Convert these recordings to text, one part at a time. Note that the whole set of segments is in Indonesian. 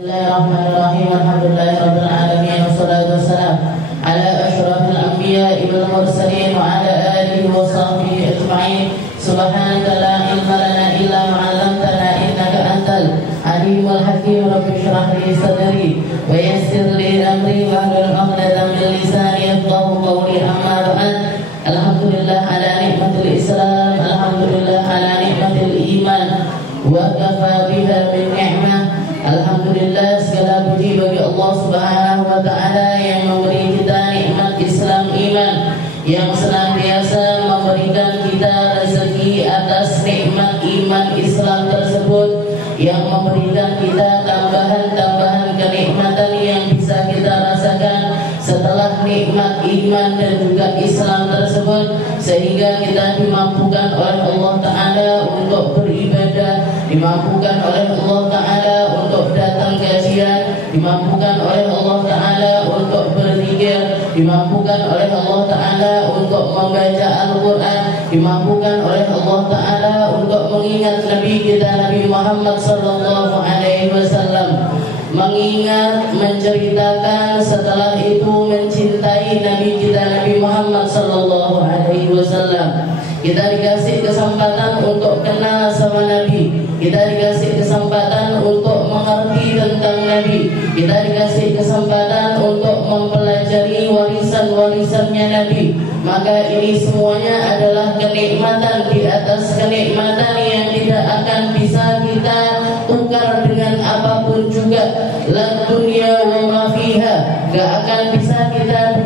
Bismillahirrahmanirrahim. Alhamdulillahirabbil alamin wassalatu wassalamu ala asyrafil anbiya'i wal mursalin wa ala alihi wa sahbihi ajma'in. Subhanaka la ilma lana illa ma 'allamtana innaka antal alimul hakim. Rabbi shrah li sadri wa yassir li amri wahlul 'uqdatam min lisani yafqahu qawli. Amma ba'd. Alhamdulillah ala nikmatil Islam, alhamdulillah ala nikmatil iman, wa kafa biha min ni'mah. Alhamdulillah, segala puji bagi Allah Subhanahu wa ta'ala yang memberi kita nikmat Islam iman, yang senantiasa memberikan kita rezeki atas nikmat iman Islam tersebut, yang memberikan kita tambahan-tambahan kenikmatan yang bisa kita rasakan setelah nikmat iman dan juga Islam tersebut, sehingga kita dimampukan oleh Allah Ta'ala untuk beribadah, dimampukan oleh Allah Ta'ala untuk datang kajian, dimampukan oleh Allah Ta'ala untuk berzikir, dimampukan oleh Allah Ta'ala untuk membaca Al-Quran, dimampukan oleh Allah Ta'ala untuk mengingat Nabi kita Nabi Muhammad Sallallahu Alaihi Wasallam, mengingat, menceritakan, setelah itu mencintai Nabi kita Nabi Muhammad Sallallahu Alaihi Wasallam. Kita dikasih kesempatan untuk kenal sama Nabi, kita dikasih kesempatan untuk mengerti tentang Nabi, kita dikasih kesempatan untuk mempelajari warisan-warisannya Nabi. Maka ini semuanya adalah kenikmatan di atas kenikmatan yang tidak akan bisa kita tukar dengan apapun juga. La dunya wa ma fiha, gak akan bisa kita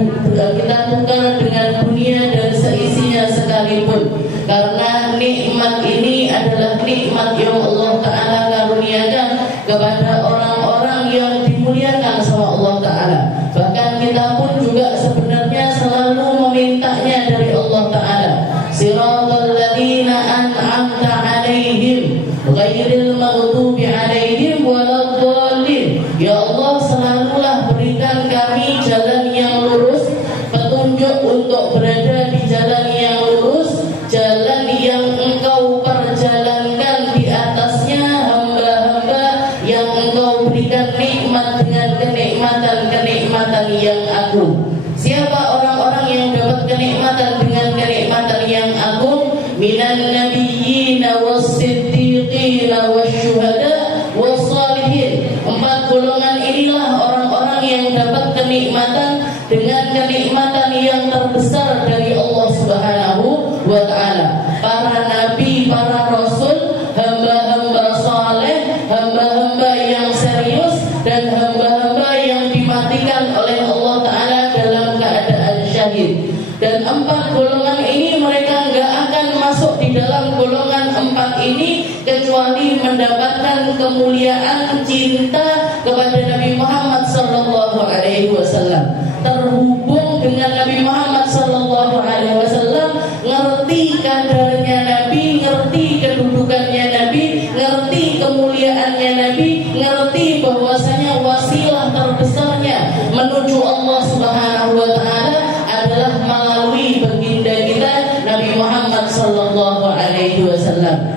tukar dengan dunia dan seisinya sekalipun. Karena nikmat ini adalah nikmat yang Allah Ta'ala karuniakan kepada orang-orang yang dimuliakan sama Allah Ta'ala. Bahkan kita pun juga sebenarnya selalu memintanya dari Allah Ta'ala. Siratal ladzina an'amta 'alaihim ghairil maghdubi 'alaihim waladdallin. Ya Allah, selalulah berikan kami jalan yang lurus, petunjuk untuk berada di jalan yang lurus, jalan yang Engkau perjalankan di atasnya hamba-hamba yang Engkau berikan nikmat dengan kenikmatan-kenikmatan yang agung. Siapa orang-orang yang dapat kenikmatan dengan kenikmatan yang agung? Minan nabiyyina was-siddiqina wasyuhada was-salihin. 4 golongan inilah orang-orang yang dapat kenikmatan dengan kenikmatan yang terbesar dari Allah Subhanahu wa ta'ala. Para nabi, para rasul, hamba-hamba saleh, hamba-hamba yang serius, dan hamba-hamba yang dimatikan oleh Allah Ta'ala dalam keadaan syahid. Dan 4 golongan ini mereka enggak akan masuk di dalam golongan 4 ini kecuali mendapatkan kemuliaan cinta kepada Nabi Muhammad Sallallahu Alaihi Wasallam, terhubung dengan Nabi Muhammad Sallallahu Alaihi Wasallam, ngerti kadarnya Nabi, ngerti kedudukannya Nabi, ngerti kemuliaannya Nabi, ngerti bahwasanya wasilah terbesarnya menuju Allah Subhanahu wa ta'ala adalah melalui baginda kita Nabi Muhammad Sallallahu Alaihi Wasallam.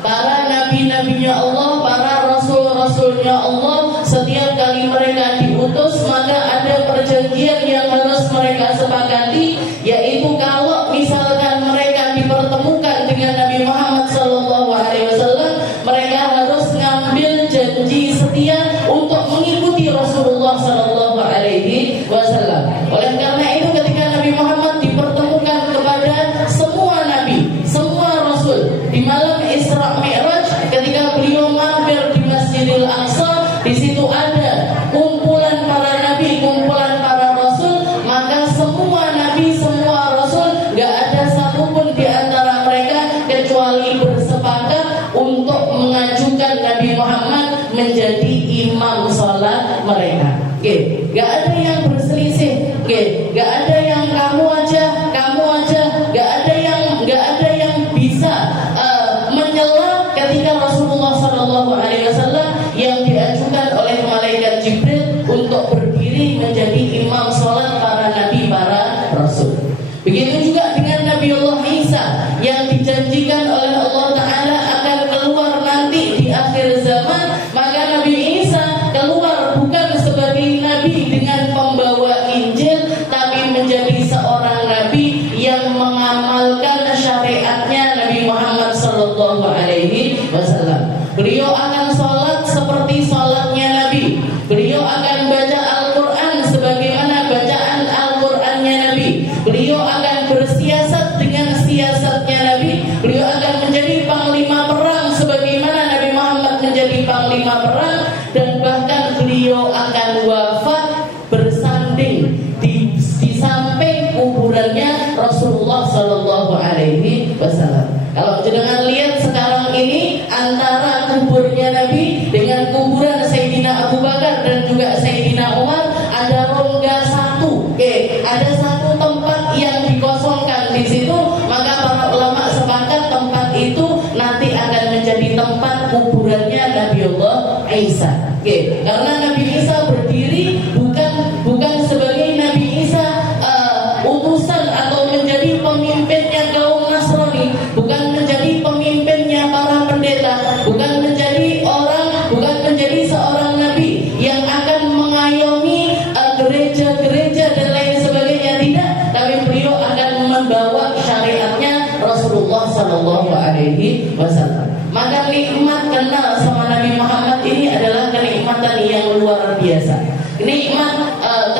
Para nabi-nabinya Allah, para rasul-rasulnya Allah, setiap kali mereka diutus maka ada perjanjian yang harus mereka sepakati, yaitu kalau misalkan mereka dipertemukan dengan Nabi Muhammad Sallallahu Alaihi Wasallam, mereka harus ngambil janji setia untuk mengikuti Rasulullah Sallallahu Alaihi Wasallam. Oleh karena itu, ketika Nabi Muhammad dipertemukan kepada semua nabi, semua rasul di malam Isra Mi'raj, ketika beliau mampir di Masjidil Aqsa, di situ ada kumpulan para nabi, kumpulan para rasul, maka semua nabi, semua rasul, gak ada satupun di antara mereka kecuali bersepakat untuk mengajukan Nabi Muhammad menjadi imam sholat mereka. Gak ada yang berselisih, gak ada yang kamu aja, gak ada yang bisa menyela ketika Rasulullah Sallallahu Alaihi Wasallam yang diajukan oleh malaikat Jibril untuk berdiri menjadi imam sholat para nabi, para rasul. Begitu juga dengan Nabiullah Isa yang dijanjikan oleh Allah Ta'ala akan keluar nanti di akhir zaman. Maka Nabi Isa beliau akan wafat bersanding di samping kuburannya Rasulullah Sallallahu Alaihi Wasallam. Kalau jenengan lihat sekarang ini antara kuburnya Nabi dengan kuburan Sayyidina Abu Bakar dan juga Sayyidina Umar ada rongga satu. Ada satu tempat yang dikosongkan di situ, maka para ulama sepakat tempat itu nanti akan menjadi tempat kuburannya Nabiullah Isa. Karena Nabi Isa berdiri bukan sebagai Nabi Isa utusan atau menjadi pemimpinnya kaum Nasrani, bukan menjadi pemimpinnya para pendeta, bukan menjadi seorang nabi yang akan mengayomi gereja-gereja dan lain sebagainya, tidak, tapi beliau akan membawa syariatnya Rasulullah Sallallahu Alaihi Wasallam. Maka nikmat kenal sama Nabi Muhammad ini adalah kenikmatan yang luar biasa. Nikmat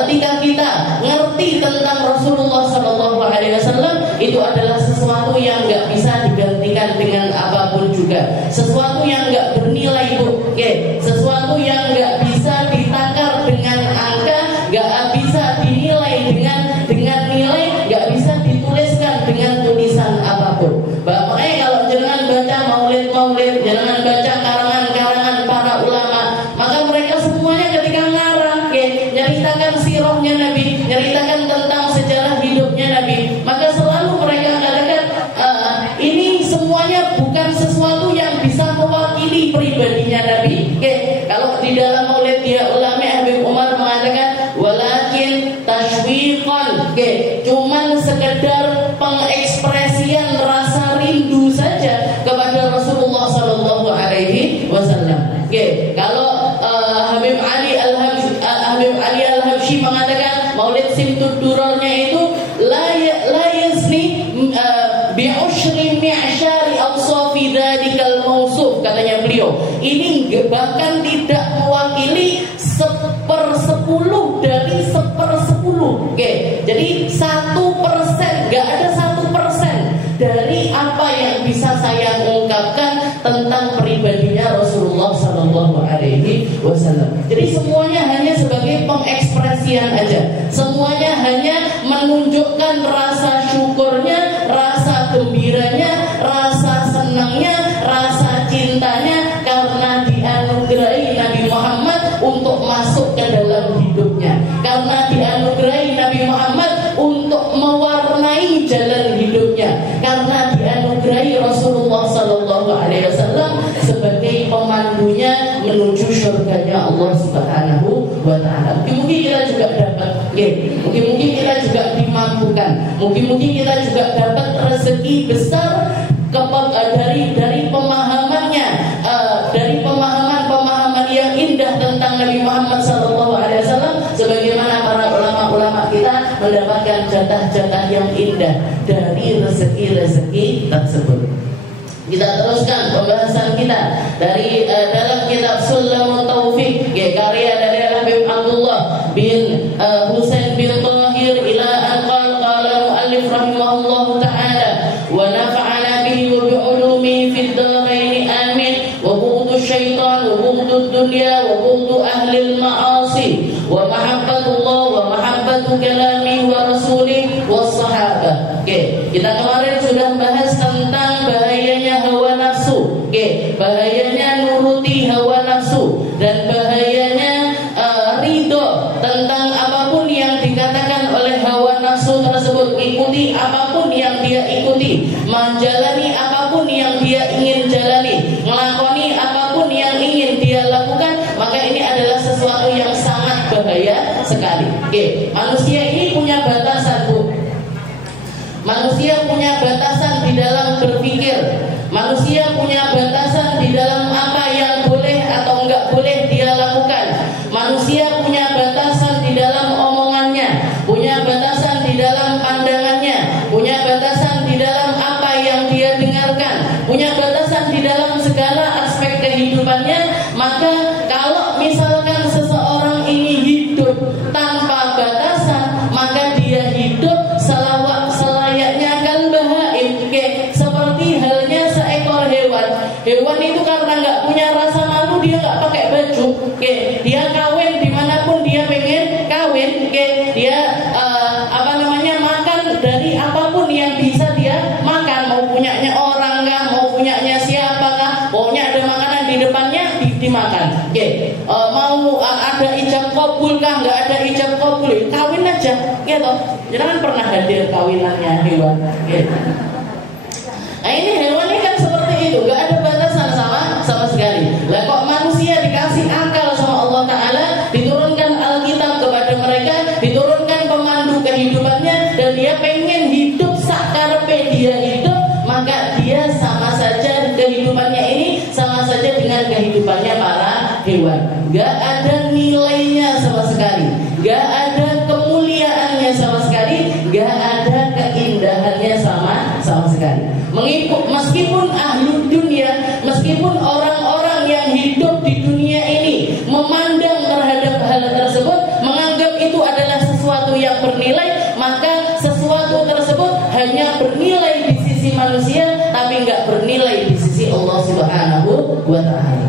ketika kita ngerti tentang Rasulullah Sallallahu Alaihi Wasallam, itu adalah sesuatu yang nggak bisa digantikan dengan apapun juga, sesuatu yang nggak bernilai Bu, sesuatu yang nggak bisa ditakar dengan angka, nggak bisa dinilai dengan nilai, nggak bisa dituliskan dengan tulisan apapun. Makanya kalau jangan baca maulid, jangan baca karangan-karangan para ulama, maka mereka semuanya ketika ngarang, nyeritakan sirahnya Nabi, nyeritakan tentang sejarah hidupnya Nabi, maka selalu mereka katakan ini semuanya bukan sesuatu yang bisa mewakili pribadinya Nabi. Kalau di dalam maulid dia ulama Habib Umar mengatakan walakin tashwiqan, cuman sekedar pengekspresian rasa rindu saja kepada Rasulullah Sallallahu Alaihi Wasallam. Kalau Habib Ali Al-Habsyi mengatakan maulid Simtud Durarnya itu la yazni bi'ushri mi'syari awsafi dzalikal mausuf, katanya beliau. Ini bahkan tidak mewakili 1/10 dari 1/10. Jadi 1%, enggak ada 1% dari apa yang bisa saya ungkapkan tentang pribadinya Rasulullah Sallallahu Alaihi Wasallam. Jadi semuanya hanya sebagai pengekspresian aja. Semuanya hanya menunjukkan rasa syukurnya, rasa gembiranya, rasa senangnya, rasa cintanya karena dianugerahi Nabi Muhammad untuk masuk ke dalam hidupnya, karena dianugerahi Nabi Muhammad untuk mewarnai jalan hidupnya, karena dianugerahi Rasulullah Sallallahu Alaihi Wasallam sebagai pemandunya menuju surganya Allah Subhanahu wa Ta'ala. Mungkin kita juga dapat, mungkin kita juga dimampukan, mungkin kita juga dapat rezeki besar dari pemahamannya, dari pemahaman yang indah tentang Nabi Muhammad Sallallahu Alaihi Wasallam, sebagaimana para ulama kita mendapatkan jatah-jatah yang indah dari rezeki tersebut. Kita teruskan pembahasan kita dari dalam kitab Sulamut Taufiq, karya dari Habib Abdullah bin Husain bin Tahir ila an qala muallif rahimahullahu ta'ala wa nafa'ana bihi wa bi'ulumihi fid dharain amin wa bughdu syaitan wa bughdu dunya wa bughdu ahli al-ma'asi wa mahabbatullah wa mahabbatu kalami wa rasulih was sahabah. Kita kemarin sudah bahas tentang bahayanya hawa nafsu, bahayanya nuruti hawa nafsu, dan bahayanya ridho tentang apapun yang dikatakan oleh hawa nafsu tersebut. Ikuti apapun yang dia ikuti, menjalani apapun yang dia ingin jalani, melakoni apapun yang ingin dia lakukan, maka ini adalah sesuatu yang sangat bahaya sekali. Manusia ini punya batasan, Bu. Manusia punya batasan di dalam berpikir. Manusia punya batasan di dalam apa yang boleh atau enggak boleh dia lakukan. Manusia punya batasan di dalam omongannya, punya batasan di dalam pandangannya, punya batasan di dalam apa yang dia dengarkan, punya batasan di dalam segala aspek kehidupannya. Maka kalau misalkan seseorang ini hidup tanpa batasan, maka dia hidup selayaknya kan bahaim. kawin aja, gitu. Jangan pernah hadir kawinannya hewan, gitu. Nah ini hewan ini kan seperti itu, gak ada batasan sama sekali. Lah kok manusia dikasih akal sama Allah Ta'ala, diturunkan Alkitab kepada mereka, diturunkan pemandu kehidupannya, dan dia pengen hidup sakarepe dia hidup, maka dia sama saja kehidupannya ini sama saja dengan kehidupannya para hewan. Gak ada nilainya sama sekali, gak ada kemuliaannya sama sekali, gak ada keindahannya sama sekali. Meskipun ahlu dunia, meskipun orang-orang yang hidup di dunia ini memandang terhadap hal tersebut, menganggap itu adalah sesuatu yang bernilai, maka sesuatu tersebut hanya bernilai di sisi manusia, tapi nggak bernilai di sisi Allah Subhanahu wa Ta'ala.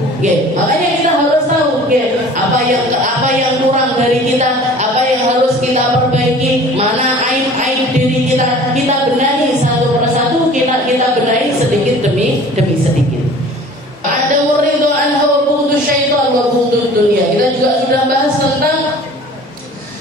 Makanya kita harus tahu apa yang kurang dari kita, apa yang harus kita perbaiki, mana aib-aib diri kita benahi satu persatu, kita benahi sedikit demi sedikit. Ada muridu an hawa bughdu syaitan wa bughdu dunia. Kita juga sudah bahas tentang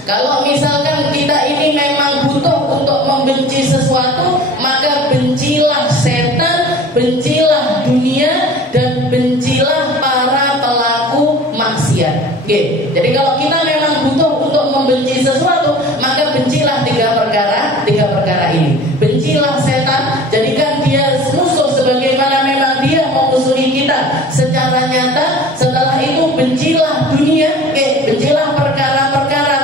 kalau misalkan kita ini memang butuh untuk membenci sesuatu, maka bencilah setan, bencilah dunia, dan bencilah para pelaku maksiat. Jadi kalau kita memang butuh untuk membenci sesuatu, maka bencilah tiga perkara ini. Bencilah setan, jadikan dia musuh sebagaimana memang dia memusuhi kita secara nyata. Setelah itu bencilah dunia, bencilah perkara-perkara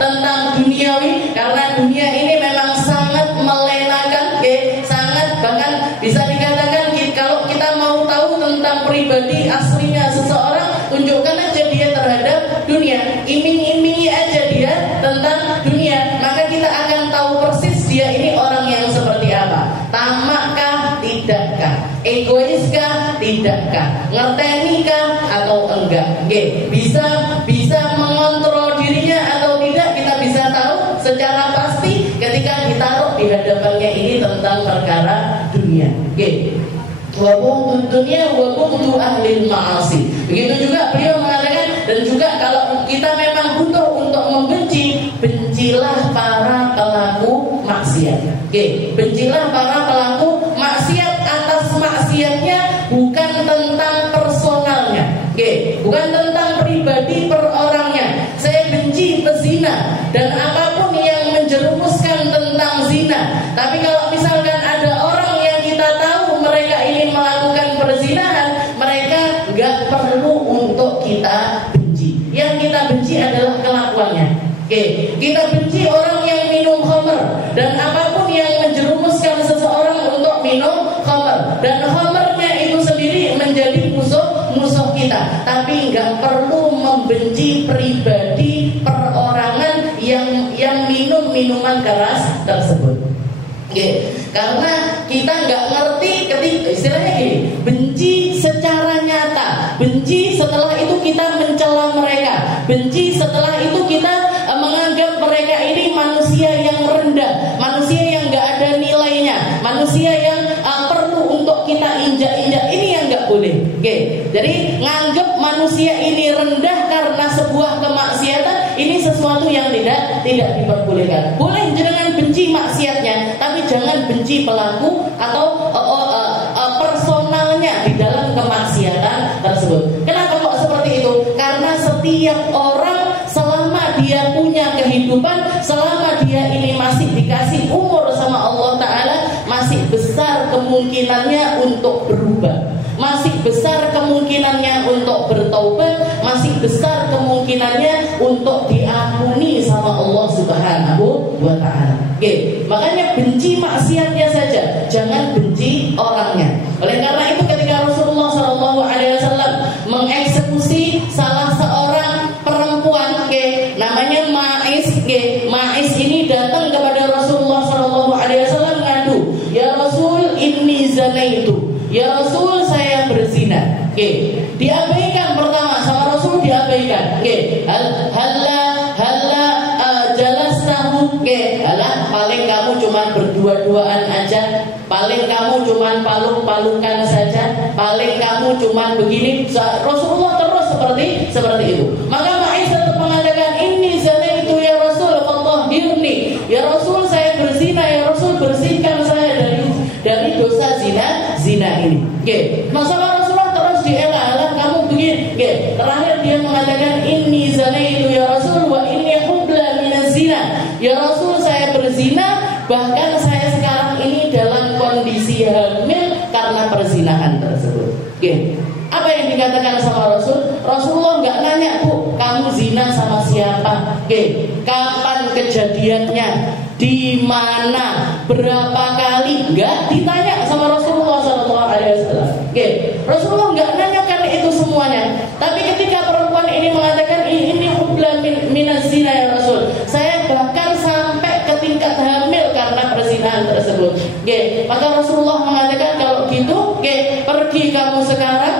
tentang duniawi, karena dunia ini memang sangat melenakan, sangat, bahkan bisa dikatakan kalau kita mau tahu tentang pribadi aslinya seseorang, tunjukkan aja dia terhadap dunia, iming-imingi aja dia tentang dunia, maka kita akan tahu persis dia ini orang yang seperti apa. Tamakkah, tidakkah? Egoiskah, tidakkah? Ngertenikah atau enggak? Bisa mengontrol dirinya atau tidak, kita bisa tahu secara pasti ketika ditaruh di hadapannya ini tentang perkara dunia. Wa bughdu dunya wa bughdu ahli ma'asi. Begitu juga beliau mengatakan, dan juga kalau kita memang butuh untuk membenci, bencilah para pelaku maksiat. Bencilah para pelaku maksiat. Atas maksiatnya bukan tentang personalnya, bukan tentang pribadi per orangnya. Saya benci pezina dan apapun yang menjerumuskan tentang zina. Tapi kalau misalkan ada orang yang kita tahu mereka ini melakukan perzinahan, mereka nggak perlu untuk kita benci. Yang kita benci adalah kelakuannya. Kita benci orang yang minum khamr, dan apapun yang menjerumuskan seseorang untuk minum khamr, dan khamrnya itu sendiri menjadi musuh kita. Tapi nggak perlu membenci pribadi perorangan yang minum minuman keras tersebut. Karena kita nggak ngerti ketika istilahnya gini, benci secara nyata, benci setelah itu kita mencela mereka, benci setelah itu kita menganggap mereka ini manusia yang rendah, manusia yang nggak ada nilainya, manusia yang perlu untuk kita injak-injak. Ini yang nggak boleh. Jadi nganggap manusia ini rendah karena sebuah kemaksiatan, ini sesuatu yang tidak diperbolehkan. Boleh jangan benci maksiatnya, tapi jangan benci pelaku atau personalnya di dalam kemaksiatan tersebut. Kenapa kok seperti itu? Karena setiap orang selama dia punya kehidupan, selama dia ini masih dikasih umur sama Allah Ta'ala, masih besar kemungkinannya untuk berubah, masih besar kemungkinannya untuk bertaubat, masih besar kemungkinannya untuk diampuni sama Allah Subhanahu wa Ta'ala. Makanya benci maksiatnya saja, jangan benci orangnya. Oleh karena itu ketika Rasulullah SAW mengeksekusi salah seorang perempuan, namanya Ma'is, Ma'is ini datang kepada Rasulullah SAW ngadu, ya Rasul inni zanaitu, ya Rasul saya berzina. Diabaikan pertama sama Rasul, diabaikan. Jalastahu, alah paling kamu cuma berdua-duaan aja, paling kamu cuma palung-palungkan saja, paling kamu cuma begini. Rasulullah terus seperti itu. Maka Ma'is tetap mengatakan ini zina itu ya Rasul, "Ya Rasul, saya berzina, bahkan saya sekarang ini dalam kondisi hamil karena perzinahan tersebut." Oke. Apa yang dikatakan sama Rasul? Rasulullah nggak nanya, "Bu, kamu zina sama siapa? Oke, kapan kejadiannya? Di mana? Berapa kali?" Nggak ditanya sama Rasulullah SAW. Oke, Rasulullah nggak nanyakan itu semuanya. Tapi ketika perempuan ini mengatakan, "Ini hubla minas zina ya Rasul, saya bahkan sampai ke tingkat hamil karena perzinahan tersebut." Oke, maka Rasulullah mengatakan, "Kalau gitu, oke, pergi kamu sekarang,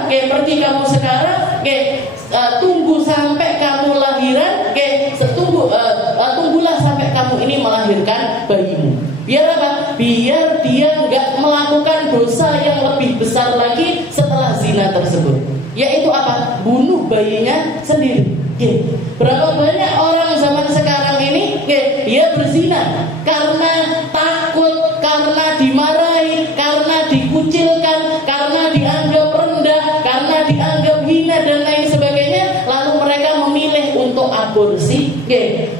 tunggu sampai kamu lahiran, tunggulah sampai kamu ini melahirkan bayimu." Biar apa? Biar dia nggak melakukan dosa yang lebih besar lagi setelah zina tersebut, yaitu apa? Bunuh bayinya sendiri. Berapa banyak orang zaman sekarang ini dia berzina karena takut, karena dimarahi, karena dikucilkan, karena dianggap rendah, karena dianggap hina dan lain sebagainya. Lalu mereka memilih untuk aborsi,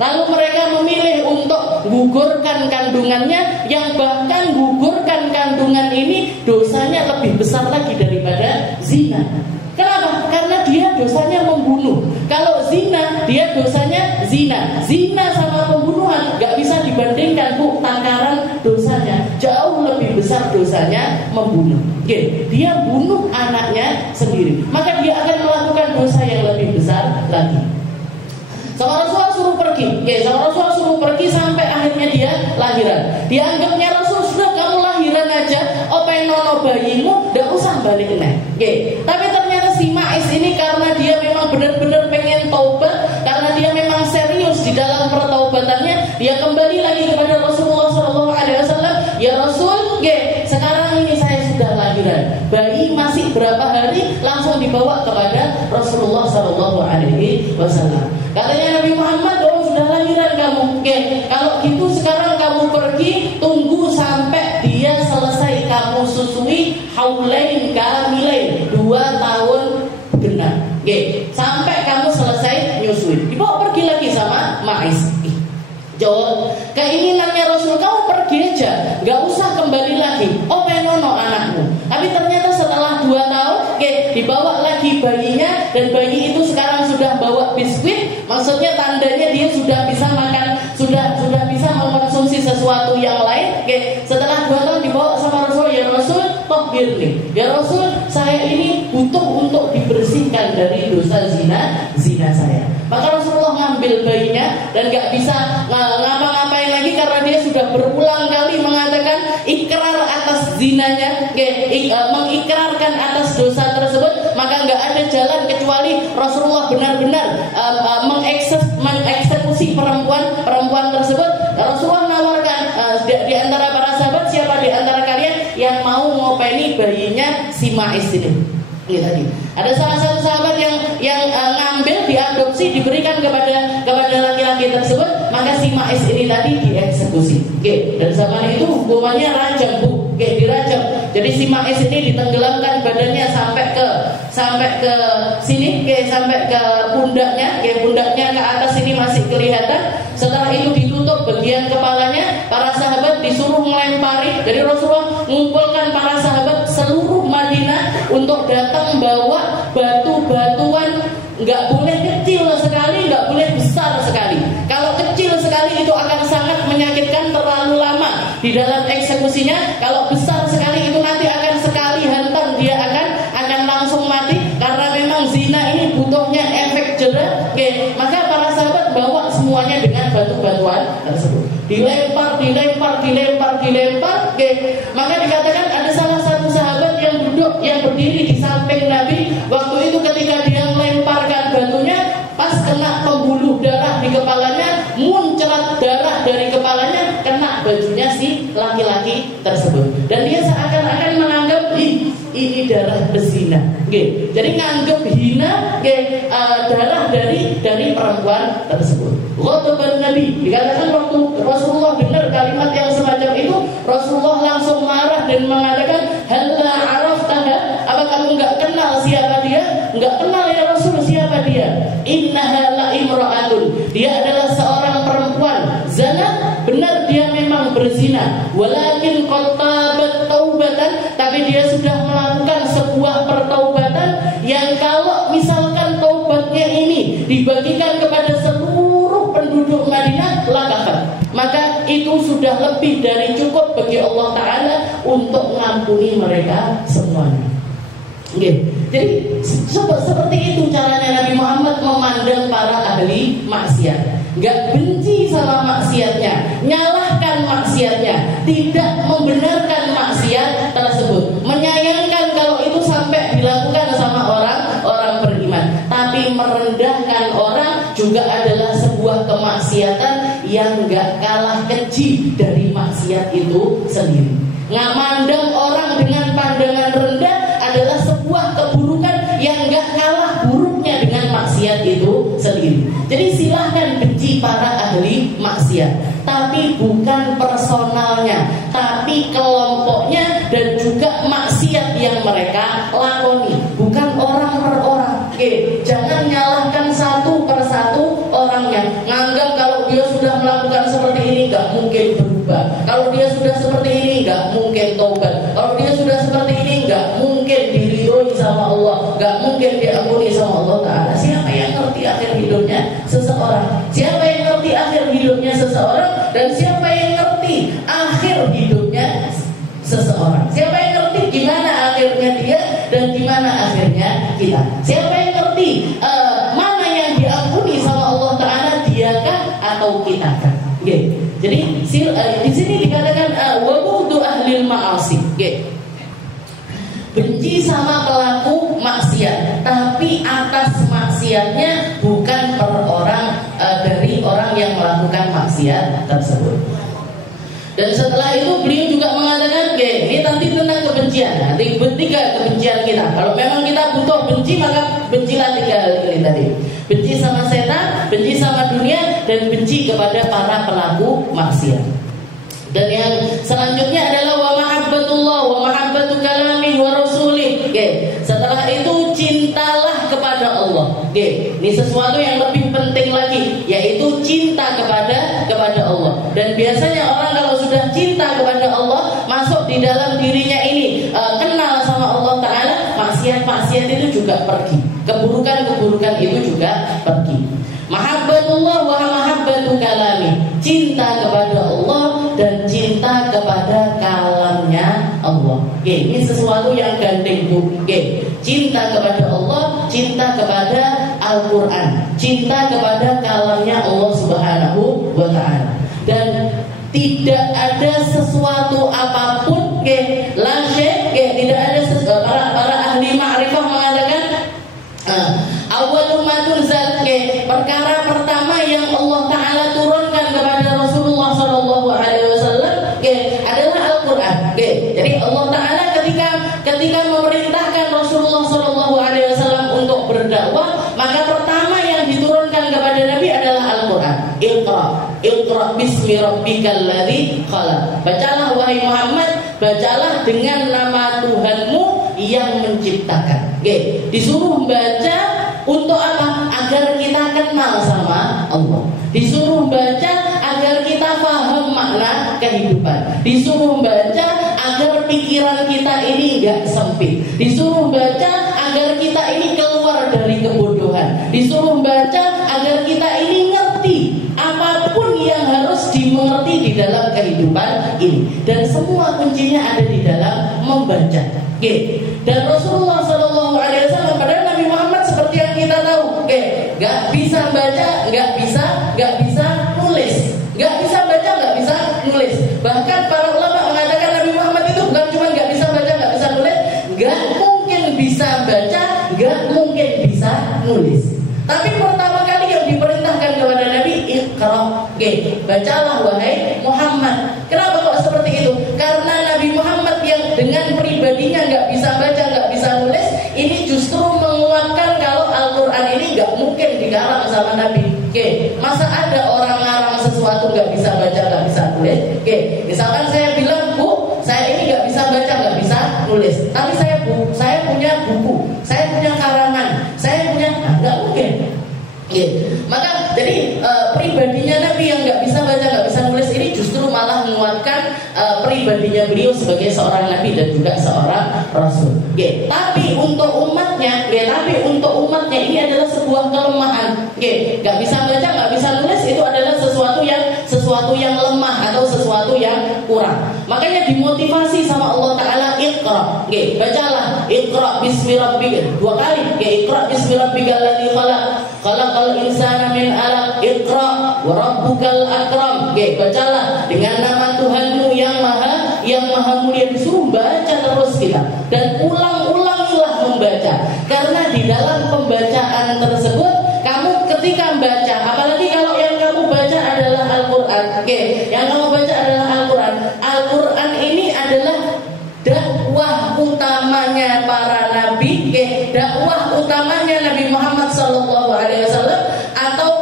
lalu mereka memilih untuk gugurkan kandungannya, yang bahkan gugurkan kandungan ini dosanya lebih besar lagi daripada zina. Kenapa? Karena dia dosanya membunuh. Kalau zina, dia dosanya zina. Zina sama pembunuhan gak bisa dibandingkan, Bu, takaran dosanya. Jauh lebih besar dosanya membunuh. Dia bunuh anaknya sendiri, maka dia akan melakukan dosa yang lebih besar lagi. Sama Rasulullah suruh pergi, sampai akhirnya dia lahiran. Dianggapnya Rasul, "Sudah kamu lahiran aja, openono bayimu, gak usah balik nih." Tapi ternyata si Ma'is ini karena dia memang benar-benar pengen taubat, karena dia memang serius di dalam pertaubatannya, dia kembali lagi kepada Rasulullah SAW. "Ya Rasul, sekarang ini saya sudah lahiran, bayi masih berapa hari?" Langsung dibawa kepada Rasulullah SAW. Katanya Nabi Muhammad, "Oh, sudah lahiran kamu. Kalau gitu sekarang kamu pergi, tunggu sampai dia selesai kamu susui, haulain kamilain, 2 tahun genap. Sampai kamu selesai nyusui." Dibawa pergi lagi sama Ma'is. Jawab, keinginannya Rasul, "Kamu pergi aja, gak usah kembali lagi, openono anakmu." Tapi ternyata setelah 2 tahun, dibawa lagi bayinya, dan bayi itu sekarang sudah bawa biskuit. Maksudnya tandanya dia sudah bisa makan, sudah bisa mengkonsumsi sesuatu yang lain. Setelah 2 tahun dibawa sama Rasul, "Ya Rasul, tohhirni. Ya Rasul, saya ini butuh untuk dibersihkan dari dosa zina saya." Maka Rasulullah ngambil bayinya dan gak bisa ngapa-ngapain lagi karena dia sudah berulang kali mengatakan ikrar atas zinanya, mengikrarkan atas dosa tersebut. Maka gak ada jalan kecuali Rasulullah benar-benar mengeksekusi perempuan tersebut. Rasulullah nawarkan, di antara para sahabat, siapa di antara kalian yang mau ngopeni bayinya si Ma'is ini? Tadi ada salah satu sahabat yang ngambil, diadopsi, diberikan kepada laki-laki tersebut. Maka si Ma'is ini tadi dieksekusi. Dan zaman itu hukumannya rajam, Bu. Dirajam. Jadi si Ma'is ini ditenggelamkan badannya sampai ke sini, sampai ke pundaknya. Pundaknya ke atas ini masih kelihatan. Setelah itu ditutup bagian kepalanya. Para sahabat disuruh melempari. Jadi Rasulullah mengumpulkan para sahabat seluruh Madinah untuk datang bawa batu-batuan. Nggak boleh kecil sekali, nggak boleh besar sekali. Kalau kecil sekali itu akan sangat menyakitkan, terlalu lama di dalam eksekusinya. Kalau besar sekali itu nanti akan sekali hantam, dia akan langsung mati. Karena memang zina ini butuhnya efek jerah. Maka para sahabat bawa semuanya dengan batu-batuan tersebut. Dilempar. Maka dikatakan ada salah satu sahabat yang berdiri di samping Nabi. Waktu itu ketika dia melemparkan batunya, pas kena pembuluh darah di kepalanya, muncrat darah dari kepalanya, kena bajunya si laki-laki tersebut. Dan dia seakan-akan menganggap ini darah bezina. Jadi nganggap hina darah dari perempuan tersebut. Ghadaban Nabi, dikatakan waktu Rasulullah dengar kalimat yang semacam itu, Rasulullah langsung marah dan mengatakan, "Halla araftaha? Apa kamu enggak kenal siapa dia?" "Enggak kenal ya Rasul, siapa dia?" "Innaha la imra'atun." Dia adalah seorang perempuan. Zana dibagikan kepada seluruh penduduk Madinah, lakafat, maka itu sudah lebih dari cukup bagi Allah Ta'ala untuk mengampuni mereka semuanya. Jadi seperti itu caranya Nabi Muhammad memandang para ahli maksiat. Gak benci sama maksiatnya, nyalahkan maksiatnya, tidak membenarkan maksiat tersebut, menyayangkan kalau itu sampai dilakukan sama orang beriman. Tapi merendahkan orang juga adalah sebuah kemaksiatan yang gak kalah keji dari maksiat itu sendiri. Nggak mandang orang dengan pandangan rendah adalah sebuah keburukan yang gak kalah buruknya dengan maksiat itu sendiri. Jadi silahkan benci para ahli maksiat, tapi bukan personalnya, tapi kelompoknya dan juga maksiat yang mereka lakoni, bukan orang per orang. Jangan nyalahkan satu persatu orangnya, nganggap kalau dia sudah melakukan seperti ini gak mungkin berubah, kalau dia sudah seperti ini gak mungkin taubat, kalau dia sudah seperti ini gak mungkin diridhoi sama Allah, gak mungkin diampuni sama Allah Ta'ala. Siapa yang ngerti akhir hidupnya seseorang? Siapa yang ngerti akhir hidupnya seseorang? Dan siapa yang ngerti akhir hidupnya seseorang? Siapa yang ngerti gimana akhirnya dia dan gimana akhirnya kita? Siapa yang ngerti mana yang diampuni sama Allah Ta'ala, diakah atau kita kan? Jadi di sini dikatakan wa bughdu ahlil ma'asi. Benci sama pelaku maksiat, tapi atas maksiatnya bukan per orang, dari orang yang melakukan maksiat tersebut. Dan setelah itu beliau juga mengatakan, ini nanti tentang kebencian. Nanti tiga kebencian kita. Kalau memang kita butuh benci, maka bencilah tiga hal ini tadi. Benci sama setan, benci sama dunia, dan benci kepada para pelaku maksiat. Dan yang selanjutnya adalah wa mahabbatullah wa mahabbatu kalami wa rasulih. Setelah itu cintalah kepada Allah. Ini sesuatu yang lebih penting lagi, yaitu cinta kepada Allah. Dan biasanya orang kalau sudah cinta kepada Allah, masuk di dalam dirinya ini, kenal sama Allah Ta'ala, maksiat-maksiat itu juga pergi, keburukan-keburukan itu juga pergi. Mahabbatullah wa mahabbatu kalami, cinta kepada Allah dan cinta kepada kalamnya Allah. Ini sesuatu yang gandeng bu. Cinta kepada Allah, cinta kepada Al-Quran, cinta kepada kalamnya Allah Subhanahu wa Ta'ala. Dan tidak ada sesuatu apapun, tidak ada para ahli ma'rifah mengatakan awwalu ma tunzal, perkara pertama yang Allah Ta'ala turunkan kepada Rasulullah sallallahu alaihi wasallam adalah Al-Quran. Jadi Allah Ta'ala ketika memerintahkan Rasulullah sallallahu alaihi wasallam untuk berdakwah, maka pertama yang diturunkan kepada Nabi adalah Al-Quran. Iqra bismi rabbikal ladzi khalaq. Bacalah wahai Muhammad, bacalah dengan nama Tuhanmu yang menciptakan. Disuruh baca untuk apa? Agar kita kenal sama Allah. Disuruh baca agar kita paham makna kehidupan. Disuruh baca agar pikiran kita ini enggak sempit. Disuruh baca agar kita ini keluar dari kebodohan. Disuruh baca agar kita ini ngerti apapun yang harus dimengerti di dalam kehidupan ini. Dan semua kuncinya ada di dalam membaca. Dan Rasulullah sallallahu alaihi wasallam, padahal Nabi Muhammad seperti yang kita tahu, nggak bisa baca, nggak bisa nulis, nggak bisa baca, nggak bisa nulis. Bahkan para ulama mengatakan Nabi Muhammad itu bukan cuma nggak bisa baca, nggak bisa nulis, nggak mungkin bisa baca, nggak mungkin bisa nulis. Tapi pertama kali yang diperintahkan kepada Nabi, Iqra, bacalah wahai Muhammad. Kenapa kok seperti itu? Karena Nabi Muhammad yang dengan pribadinya nggak bisa baca, nggak bisa nulis, ini justru menguatkan kalau Al-Quran ini nggak mungkin dikarang sama Nabi. Masa ada orang ngarang sesuatu nggak bisa baca, nggak bisa nulis? Misalkan saya bilang, Bu, saya ini nggak bisa baca, nggak bisa nulis, tapi saya punya buku, saya punya karangan, saya punya, nggak mungkin. Maka jadi pribadinya Nabi yang nggak bisa baca, nggak bisa nulis ini justru malah menguatkan pribadinya beliau sebagai seorang Nabi dan juga seorang Rasul. Tapi untuk umatnya ini adalah sebuah kelemahan. Nggak bisa baca, nggak bisa nulis, itu adalah sesuatu yang lemah atau sesuatu yang kurang. Makanya dimotivasi sama Allah Ta'ala, Iqra, bacalah, Iqra bismi rabbika, 2 kali, Iqra bismi rabbikal ladzi khalaq, khalaqal insana min 'alaq, Iqra wa rabbukal akram, bacalah dengan nama Tuhanmu yang maha mulia. Disuruh baca terus kita, dan ulang-ulangilah membaca, karena di dalam pembacaan tersebut kamu ketika membaca, apalagi kalau yang kamu baca adalah Al-Quran, yang kamu baca adalah Al-Quran. Al-Quran ini adalah dakwah utamanya para nabi, dakwah utamanya Nabi Muhammad SAW, atau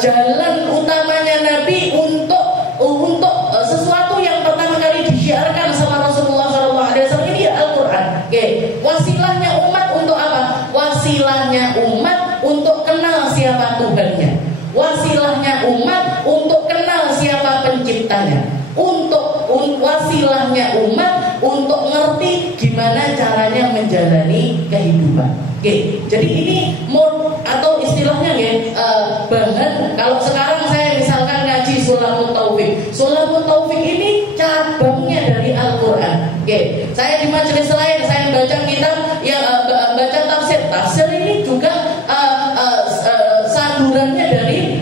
jalan utamanya Nabi untuk sesuatu yang pertama kali disiarkan sama Rasulullah SAW, ini Al-Quran. Wasilahnya umat untuk apa? Wasilahnya umat untuk kenal siapa Tuhannya. Wasilahnya umat untuk kenal siapa penciptanya. Wasilahnya umat untuk ngerti gimana caranya menjalani kehidupan. Jadi ini mod atau istilahnya bahan. Kalau sekarang saya misalkan ngaji Shulamut Taufik. Shulamut Taufik ini cabangnya dari Al-Quran. Saya di majelis lain saya baca kitab yang baca tafsir ini juga sandurannya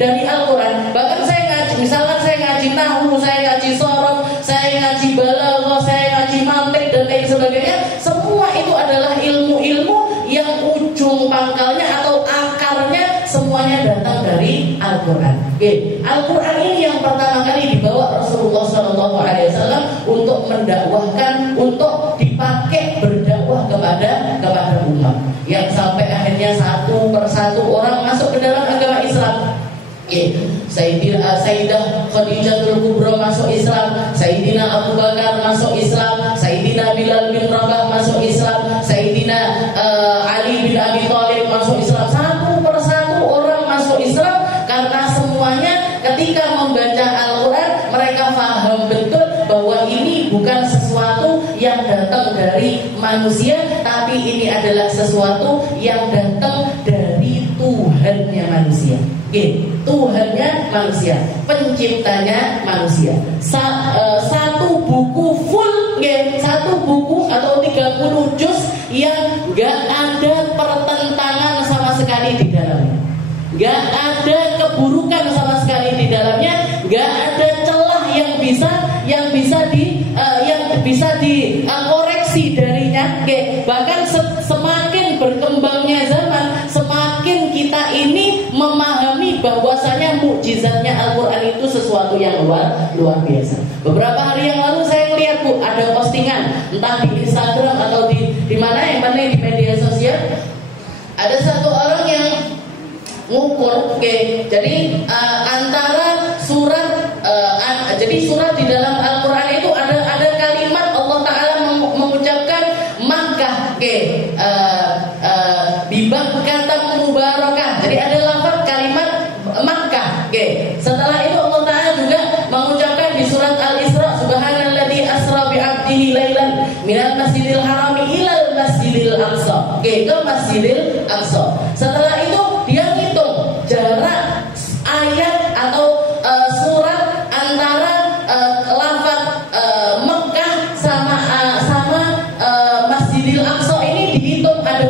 dari Al-Quran. Bahkan saya ngaji, misalkan saya ngaji nahwu, saya ngaji shorof, saya ngaji balaghah, saya ngaji mantik dan lain sebagainya. Semua itu adalah ilmu-ilmu yang ujung pangkalnya atau akarnya semuanya datang dari Al-Quran. Al-Quran ini yang pertama kali dibawa Rasulullah SAW untuk mendakwahkan, untuk dipakai berdakwah kepada umat, yang sampai akhirnya satu persatu orang masuk ke dalam agama Islam. Sayyidah Khadijatul Kubra masuk Islam, Sayyidina Abu Bakar masuk Islam, Sayyidina Bilal bin Rabah masuk Islam, Sayyidina Ali bin Abi Thalib masuk Islam. Satu persatu orang masuk Islam, karena semuanya ketika membaca Al-Quran mereka paham betul bahwa ini bukan sesuatu yang datang dari manusia, tapi ini adalah sesuatu yang datang dari Tuhannya manusia. Tuhannya manusia, penciptanya manusia. Satu buku full, satu buku atau 30 juz yang gak ada pertentangan sama sekali di dalamnya, gak ada keburukan sama sekali di dalamnya, gak ada celah yang bisa dikoreksi darinya. Bahkan semakin berkembangnya zaman, semakin kita ini memahami bahwasanya mukjizatnya Al-Quran itu sesuatu yang luar biasa. Beberapa hari yang lalu saya lihat, Bu, ada postingan entah di Instagram atau di mana, yang penting di media sosial, ada satu orang yang ngukur, jadi antara surat, jadi surat di dalam Al-Quran itu ada kalimat Allah Ta'ala mengucapkan Makkah, bibak kata mubarakah, jadi ada lafaz kalimat Makkah. Setelah itu Allah Ta'ala juga mengucapkan di surat Al-Isra, Subhanalladzi asra bi'abdihi lailan minal masjidil harami ilal masjidil aqsa, ke masjidil aqsa. Setelah itu dia hitung jarak ayat atau surat antara lafaz Mekah sama Masjidil Aqsa ini, dihitung ada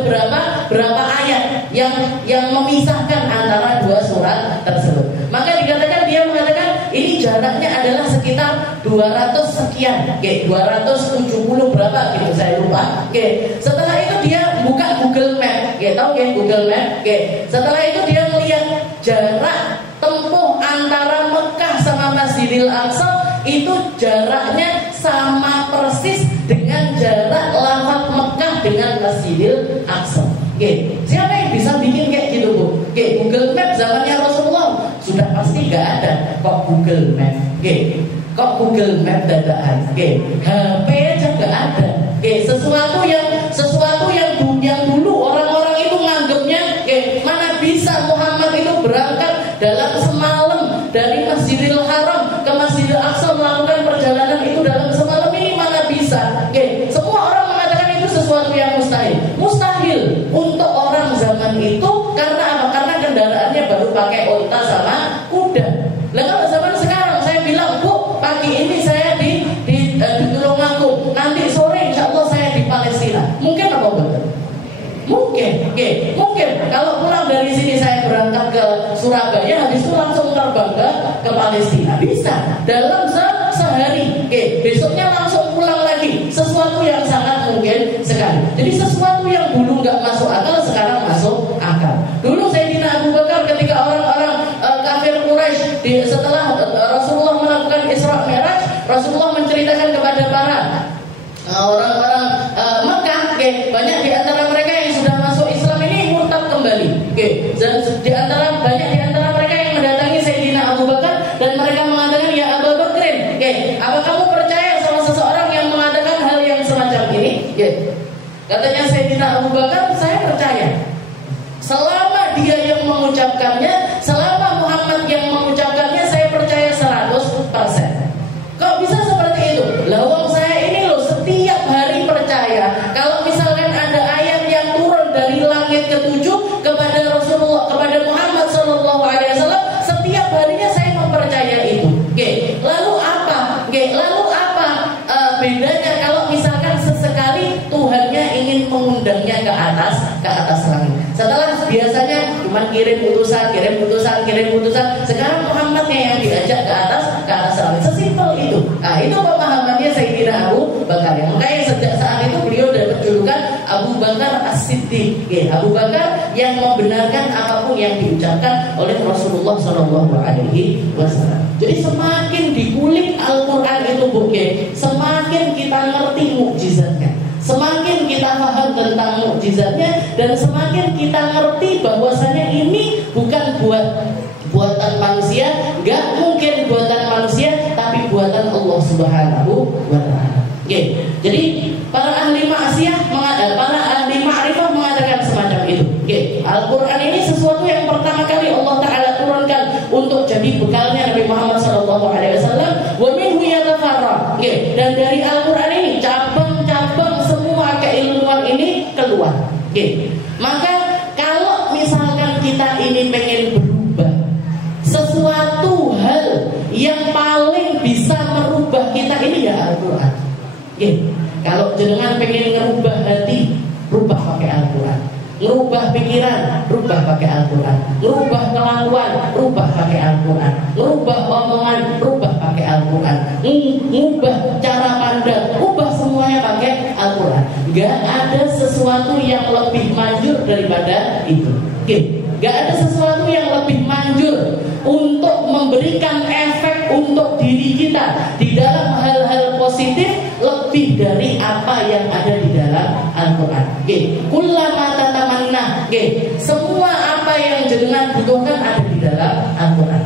berapa ayat yang memisahkan antara dua surat tersebut. Maka dikatakan, dia mengatakan ini jaraknya adalah sekitar 200 sekian, 270 berapa gitu, saya lupa. Setelah itu dia buka Google Map, tahu Google Map. Setelah itu dia melihat jarak tempuh antara Mekah sama Masjidil Aqsa itu jaraknya sama persis dengan jarak lafaz Mekah dengan Masjidil Aqsa. Siapa yang bisa bikin kayak gitu, Bu? Google Map zamannya Rasulullah sudah pasti gak ada. Kok Google Map? Kok Google Map dadaan? HP aja gak ada. Sesuatu yang dulu orang-orang itu nganggapnya, mana bisa Muhammad itu berangkat dalam semalam dari Masjidil Haram ke Masjidil Aqsa, melakukan perjalanan itu dalam semalam, ini mana bisa? Semua orang mengatakan itu sesuatu yang mustahil untuk orang zaman itu. Karena apa? Karena kendaraannya baru onta sama kuda. Lah kalau zaman sekarang saya bilang, Bu, pagi ini saya di Tulungagung, nanti sore insya Allah saya di Palestina, mungkin apa betul? Mungkin, mungkin. Kalau pulang dari sini saya berangkat ke Surabaya, habis itu langsung terbang ke Palestina, bisa dalam sehari. Besoknya langsung pulang lagi. Sesuatu yang sangat mungkin sekali. Jadi sesuatu yang dulu nggak masuk akal sekarang masuk akal. Dulu Sayyidina Abu Bakar ketika orang-orang kafir Quraisy setelah Rasulullah melakukan Isra Mi'raj, Rasulullah menceritakan kepada para orang-orang Mekah, banyak di antara mereka yang sudah masuk Islam ini murtad kembali. Dan banyak di antara mereka yang mendatangi Sayyidina Abu Bakar dan mereka mengatakan, ya Abu Bakrin, apa kamu percaya sama seseorang yang mengatakan hal yang semacam ini? Katanya Sayyidina Abu Bakar, saya percaya. Selama dia yang mengucapkannya, selama Muhammad yang mengucapkannya, saya percaya 100%. Kok bisa seperti itu? Lawang saya ini loh setiap hari percaya. Kalau misalkan ada ayat yang turun dari langit ketujuh kepada Rasulullah, kepada Muhammad SAW, setiap harinya saya mempercaya itu. Lalu apa? Bedanya kalau misalkan sesekali Tuhannya ingin mengundangnya ke atas langit. Setelah biasanya cuma kirim utusan. Sekarang Muhammadnya yang diajak ke atas langit. Sesimpel itu. Nah, itu pemahamannya Sayyidina Abu Bakar. Makanya sejak saat itu beliau dapat julukan Abu Bakar As-Siddiq. Abu Bakar yang membenarkan apapun yang diucapkan oleh Rasulullah SAW. Jadi semakin dikulik Al-Quran itu semakin kita ngerti mukjizatnya, semakin kita paham tentang mukjizatnya, dan semakin kita ngerti bahwasanya ini bukan buatan manusia, nggak mungkin buatan manusia, tapi buatan Allah Subhanahu wa Ta'ala. Jadi para ahli ma'rifah mengatakan semacam itu. Al-Quran ini sesuatu yang pertama kali Allah Ta'ala turunkan untuk jadi bekalnya Nabi Muhammad SAW. Wa minhu yatafarraq. Dan dari Al-Quran ini cabang-cabang semua keilmuan ini keluar. Maka kalau misalkan kita ini pengen berubah, sesuatu hal yang paling bisa merubah kita ini ya Al-Quran. Kalau jenengan pengen ngerubah hati, rubah pakai Al-Quran. Ngerubah pikiran, rubah pakai Al-Quran. Ngerubah kelakuan, rubah pakai Al-Quran. Ngerubah omongan, rubah pakai Al-Quran. Ngubah cara pandang, rubah semuanya pakai Al-Quran. Gak ada sesuatu yang lebih manjur daripada itu. Gak ada sesuatu yang lebih manjur untuk memberikan efek untuk diri kita di dalam hal-hal positif lebih dari apa yang ada di dalam Al-Quran. Kullama tatamanna, semua apa yang jenengan butuhkan ada di dalam Al-Quran.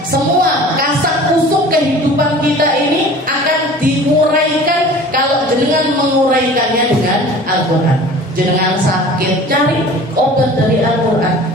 Semua kasak kusuk kehidupan kita ini akan diuraikan kalau jenengan menguraikannya dengan Al-Quran. Jenengan sakit, cari obat dari Al-Quran.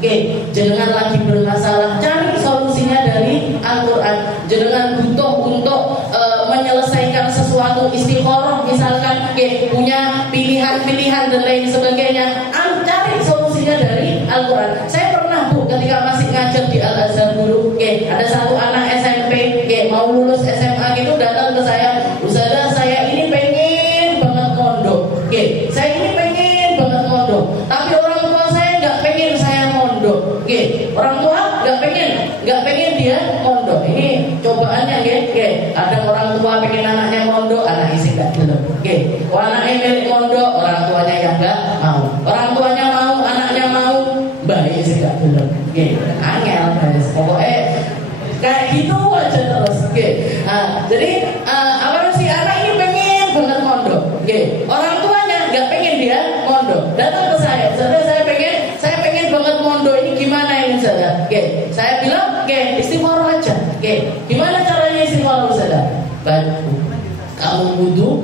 Jenengan lagi bermasalah, cari solusinya dari Al-Quran. Jenengan butuh untuk menyelesaikan sesuatu, istikharah misalkan, punya pilihan-pilihan dan lain sebagainya, cari solusinya dari Al-Quran. Saya pernah ketika masih ngajar di Al-Azhar dulu, ada satu anak SMP, mau lulus SMA gitu, datang ke saya, Ustazah, saya ini pengen banget mondok. Saya ini pengen banget mondok, tapi orang tua saya nggak pengen saya mondok. Orang tua nggak pengen dia mondok. Ini cobaannya, kadang orang tua pengen anaknya mondok, anak isi nggak gelem. Anaknya milik mondok, orang tuanya yang nggak mau. Orang tuanya mau, anaknya mau, baik sih nggak gelem. Angel, pokoknya kayak gitu aja terus. Jadi apa sih, anak ini pengen banget mondok. Orang tuanya nggak pengen dia mondok, datang ke saya, saya pengen banget mondok, ini gimana ini Ustazah? Saya bilang, istiqoroh aja. Gimana caranya istiqoroh Ustazah? Kamu wudhu,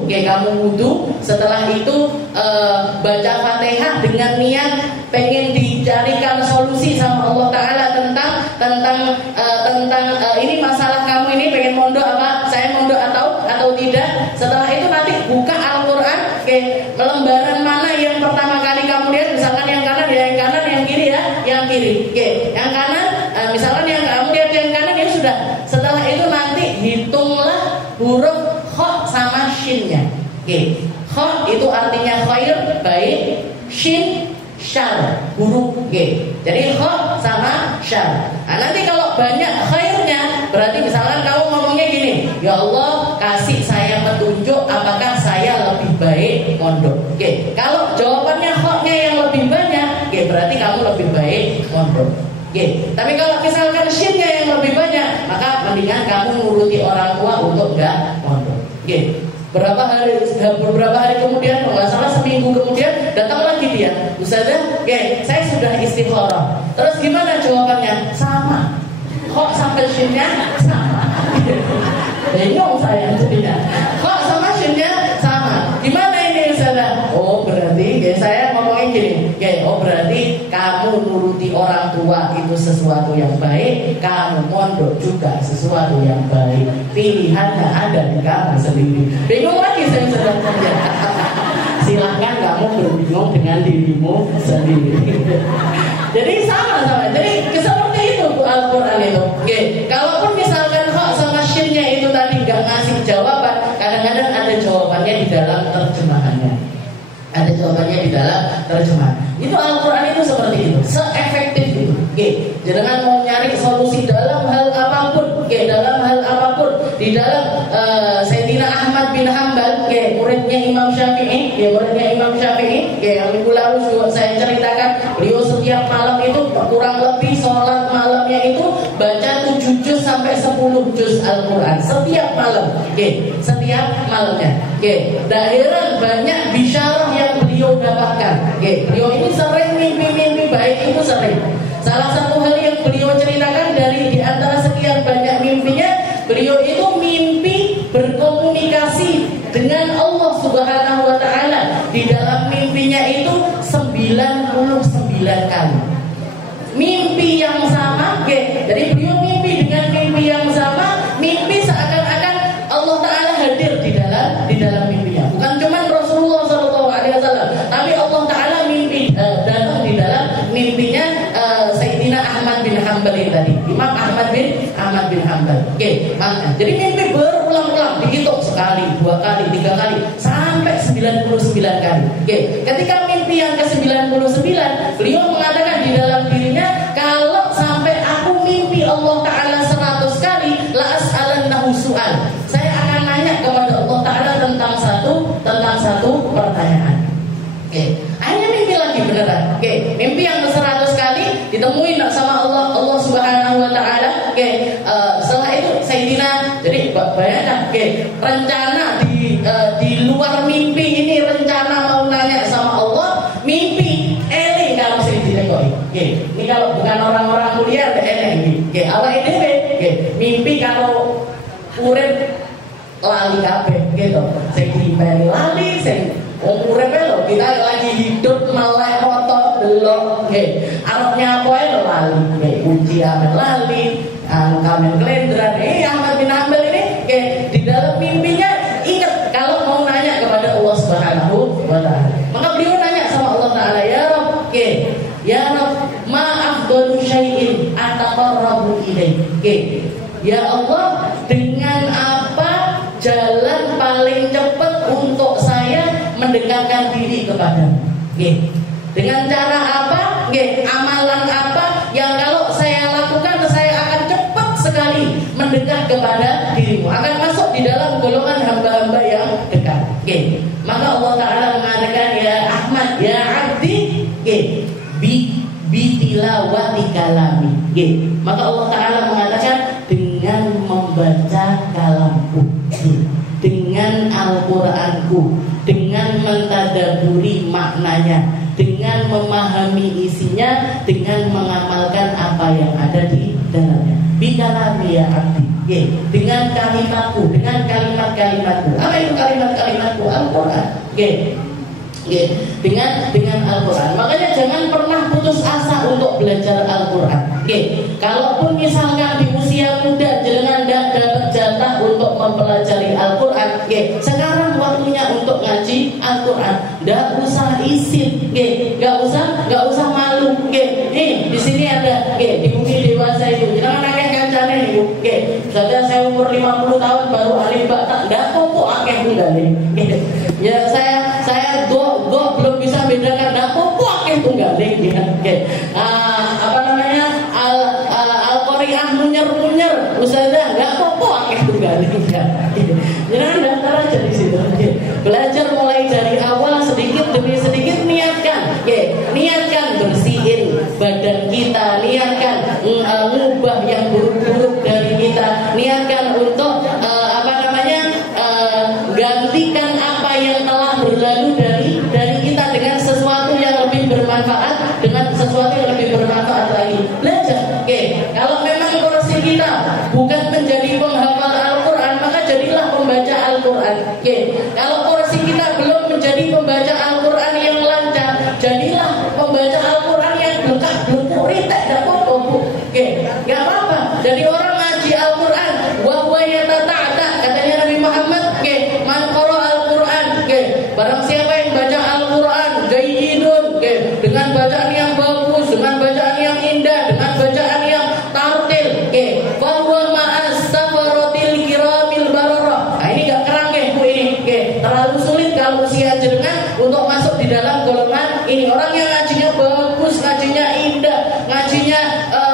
setelah itu baca Fatihah dengan niat pengen dicarikan solusi sama Allah Ta'ala tentang ini masalah kamu ini, pengen mondok apa, saya mondok atau tidak. Setelah itu nanti buka Al-Quran, lembaran mana yang pertama kali kamu lihat, misalkan yang kanan ya yang kanan, yang kiri ya yang kiri. Yang kanan sudah. Setelah itu nanti hitunglah huruf kha sama shinnya. Oke. Kha itu artinya khair, baik, shin syar, buruk. Oke. Jadi kha sama syar. Nah, nanti kalau banyak khairnya, berarti misalkan kamu ngomongnya gini, ya Allah kasih saya petunjuk apakah saya lebih baik mondok. Oke. Kalau jawabannya kha-nya yang lebih banyak, oke, berarti kamu lebih baik mondok. Oke. Tapi kalau misalkan shin-nya yang lebih banyak, maka mendingan kamu nuruti orang tua untuk enggak mondok. Oke. Beberapa hari kemudian, kalau nggak salah seminggu kemudian, datang lagi dia, Ustazah, oke, saya sudah istikharah. Terus gimana jawabannya? Sama. Kok sampai shinnya sama? Bingung saya jadinya. Kok sama shinnya sama? Gimana ini Ustazah? Oh berarti, saya ngomongin gini. Oh berarti kamu nuruti orang tua itu sesuatu yang baik, kamu mondok juga sesuatu yang baik. Pilihannya ada di kamu sendiri. Bingung lagi saya sedang kerja. Silahkan kamu berbingung dengan dirimu sendiri. Jadi sama-sama. Jadi seperti itu Al-Quran itu. Oke. Kalaupun misalkan kok sama shinnya itu tadi nggak ngasih jawaban, kadang-kadang ada jawabannya di dalam terjemahannya. Ada jawabannya di dalam terjemahan. Itu Al-Quran itu seperti itu, se-efektif itu. Oke. Jangan mau nyari solusi dalam hal apapun. Oke. Dalam hal apapun. Di dalam Sayyidina Ahmad bin Hanbal, muridnya Imam Syafi'i, muridnya Imam Syafi'i, yang minggu lalu juga saya ceritakan, beliau setiap malam itu kurang lebih sholat malamnya itu baca 7 juz sampai 10 juz Al-Quran setiap malam. Setiap malamnya. Tak heran banyak bisyarah yang beliau dapatkan. Beliau ini sering mimpi-mimpi baik, itu sering. Salah satu hal yang beliau ceritakan dari di antara sekian banyak mimpinya, beliau itu mimpi berkomunikasi dengan Allah Subhanahu wa taala. Di dalam mimpinya itu 99 kali. Mimpi yang sama, jadi beliau mimpi dengan mimpi yang sama, mimpi seakan-akan Allah taala hadir di dalam mimpinya. Bukan cuma Rasulullah SAW, tapi Allah taala mimpi datang di dalam mimpinya Sayyidina Ahmad bin Hanbal tadi. Imam Ahmad bin Hanbal. Makanya jadi mimpi berulang-ulang, dihitung sekali, 2 kali, 3 kali, sampai 99 kali. Ketika mimpi yang ke-99, beliau mengatakan di dalam dirinya, kalau sampai aku mimpi Allah taala 100 kali, la as'alannahu su'al. Saya akan nanya kepada Allah taala tentang satu pertanyaan. Hanya mimpi lagi beneran. Mimpi yang ke-100 kali ditemuin sama Allah Subhanahu wa taala. Setelah itu Sayyidina, jadi bayangkan, rencana di luar mimpi ini, rencana mau nanya sama Allah, mimpi eling kalau mesti dilekoi. Ini kalau bukan orang-orang mulia ada eling. Awake dhewe mimpi kalau urip lali kabeh gitu. Sing dipeni lali, sing urip lho, kita lagi hidup melek moto delok. Arepnya apa lho lali. Ujian lali, kamen kelendran. Ahmad bin Hanbal ini di dalam mimpinya ingat kalau mau nanya kepada Allah Subhanahu wa taala. Maka beliau nanya sama Allah taala, ya Rabb, ya Rabb, ma afdalu syai'in ataqarrabu ilaik. Ya Allah, dengan apa jalan paling cepat untuk saya mendekatkan diri kepadamu? Dengan cara apa? Amalan apa yang kalau saya lakukan saya akan cepat sekali mendekat kepada dirimu, akan masuk di dalam golongan hamba-hamba yang dekat. Maka Allah taala mengatakan, ya Ahmad, ya abdi, bi tilawati kalami. Maka Allah taala mengatakan, dengan membaca kalamku, dengan Al-Quranku, dengan mentadaburi maknanya, dengan memahami isinya, dengan mengamalkan apa yang ada di dalamnya. Bikalami ya abdi, dengan kalimatku, dengan kalimat-kalimatku. Apa itu kalimat-kalimatku? Al-Quran. Dengan Al-Quran. Makanya jangan pernah putus asa untuk belajar Al-Quran. Kalaupun misalkan di usia muda jangan dapat jatah untuk mempelajari Al-Quran, sekarang waktunya untuk ngaji Al-Quran. Gak usah isin, gak usah malu. Di sini ada di bumi dewasa itu, jangan akeh kancane itu. saya umur 50 tahun baru alif ba ta, ndak kok akeh tunggale. Ya saya belum bisa bedakan ndak kok akeh tunggale ya. Apa namanya? Al-Qari'ah munyer-munyer, ustazah ndak kok akeh tunggale ya. Jangan daftar aja di situ. Belajar mulai dari awal sedikit demi sedikit, niatkan bersihin badan kita, niatkan ngubah yang buruk-buruk dari kita, niatkan untuk gantikan apa yang telah berlalu dari kita dengan sesuatu yang lebih bermanfaat, dengan sesuatu yang lebih bermanfaat lagi. Belajar. Kalau memang porsi kita bukan menjadi penghafal Al-Quran, maka jadilah pembaca Al-Quran. Kalau porsi kita belum menjadi pembaca Al-Quran yang lancar, jadilah pembaca Al-Quran yang belum ritek, tidak apa-apa. Gak apa-apa. Jadi orang ngaji Al-Quran, wa huwa yatata'ta, katanya Nabi Muhammad, man qara Al-Quran, barang siapa yang baca Al-Quran jayyidun, dengan bacaan yang bagus, dengan bacaan yang indah, dengan bacaan yang tartil, wa huwa ma'as safaratil kiramil bararah. Nah, ini gak kerang Bu ini. Terlalu sulit kalau usia jenengan untuk masuk di dalam golongan ini. Orang yang ngajinya bagus, ngajinya indah, ngajinya